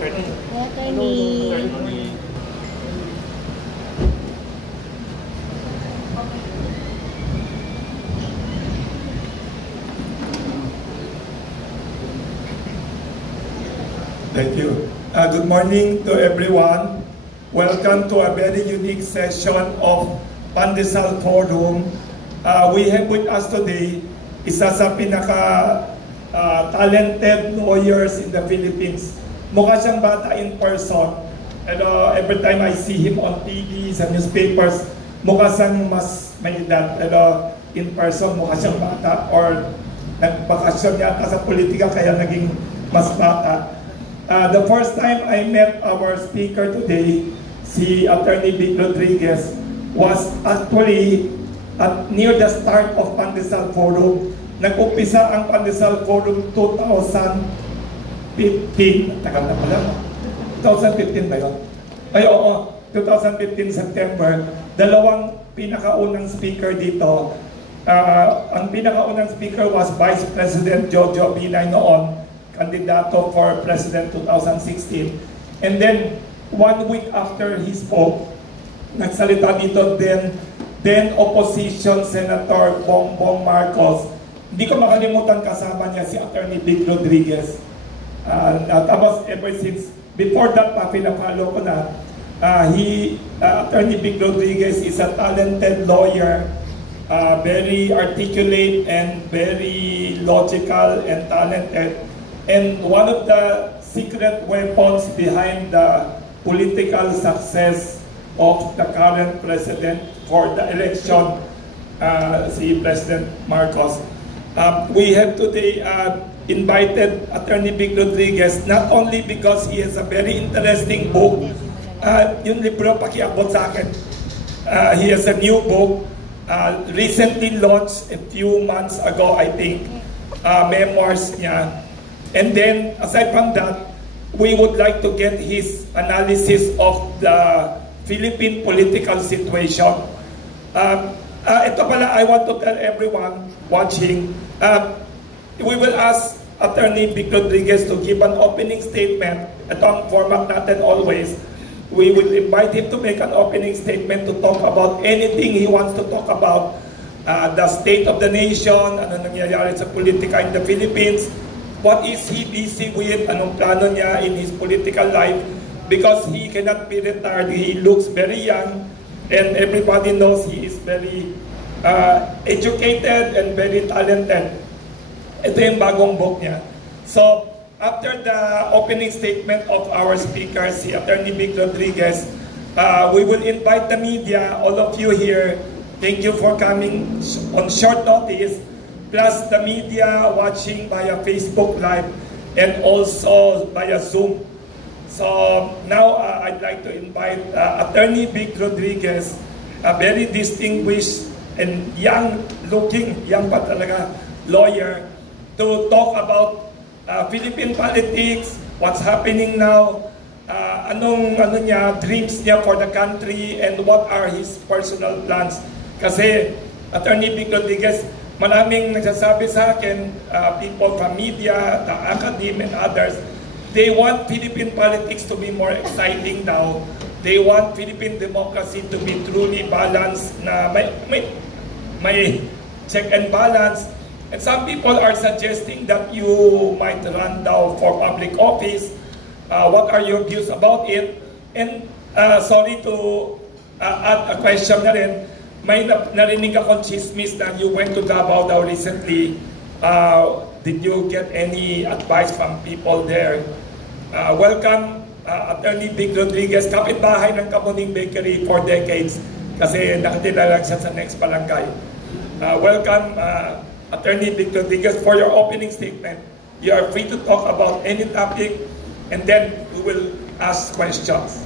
Attorney. Thank you. Good morning to everyone. Welcome to a very unique session of Pandesal Forum. We have with us today isa sa talented lawyers in the Philippines. Mukha siyang bata in person. And every time I see him on TV, sa newspapers, mukha siyang mas may edad. Pero in person, mukha siyang bata. Or nagbakasyon yata sa politika kaya naging mas bata. The first time I met our speaker today, si Attorney Vic Rodriguez, was actually near the start of Pandesal Forum. Nag-umpisa ang Pandesal Forum 2015. Tagal na pala. 2015 ba yun? Ay, oo. 2015 September. Dalawang pinakaunang speaker dito. Ang pinakaunang speaker was Vice President Jojo Binay noon, kandidato for President 2016. And then, 1 week after he spoke, nagsalita dito then Opposition Senator Bongbong Marcos. Hindi ko makalimutan kasama niya si Attorney Vic Rodriguez. Tapos ever since, before that pa, pinapalo ko na, Attorney Vic Rodriguez is a talented lawyer, very articulate and very logical and talented. And one of the secret weapons behind the political success of the current president for the election, si President Marcos. We have today invited Attorney Vic Rodriguez not only because he has a very interesting book, yung libro pakiabot sa akin. He has a new book, recently launched a few months ago, I think, memoirs niya. And then, aside from that, we would like to get his analysis of the Philippine political situation. Ito pala, I want to tell everyone watching, we will ask Attorney Vic Rodriguez to give an opening statement. Ito ang format natin always. We will invite him to make an opening statement to talk about anything he wants to talk about. The state of the nation, ano nangyayari sa politika in the Philippines, what is he busy with, anong plano niya in his political life, because he cannot be retired. He looks very young, and everybody knows he is very educated and very talented. Ito yung bagong book niya. So, after the opening statement of our speaker, si Attorney Vic Rodriguez, we will invite the media, all of you here. Thank you for coming on short notice, plus the media watching via Facebook Live and also via Zoom. So now I'd like to invite Attorney Vic Rodriguez, a very distinguished and young-looking, young pa talaga, lawyer, to talk about Philippine politics, what's happening now, anong dreams niya for the country, and what are his personal plans. Kasi Attorney Vic Rodriguez, maraming nagsasabi sa akin, people from media, the academy and others, they want Philippine politics to be more exciting now. They want Philippine democracy to be truly balanced, na may check and balance. And some people are suggesting that you might run down for public office. What are your views about it? And sorry to add a question na rin. May narinig akong chismis na you went to Davao daw recently. Did you get any advice from people there? Welcome, Attorney Vic Rodriguez, kapitbahay ng Kamuning Bakery for decades kasi nakatira lang siya sa next barangay. Welcome, Attorney Vic Rodriguez, for your opening statement. You are free to talk about any topic and then we will ask questions.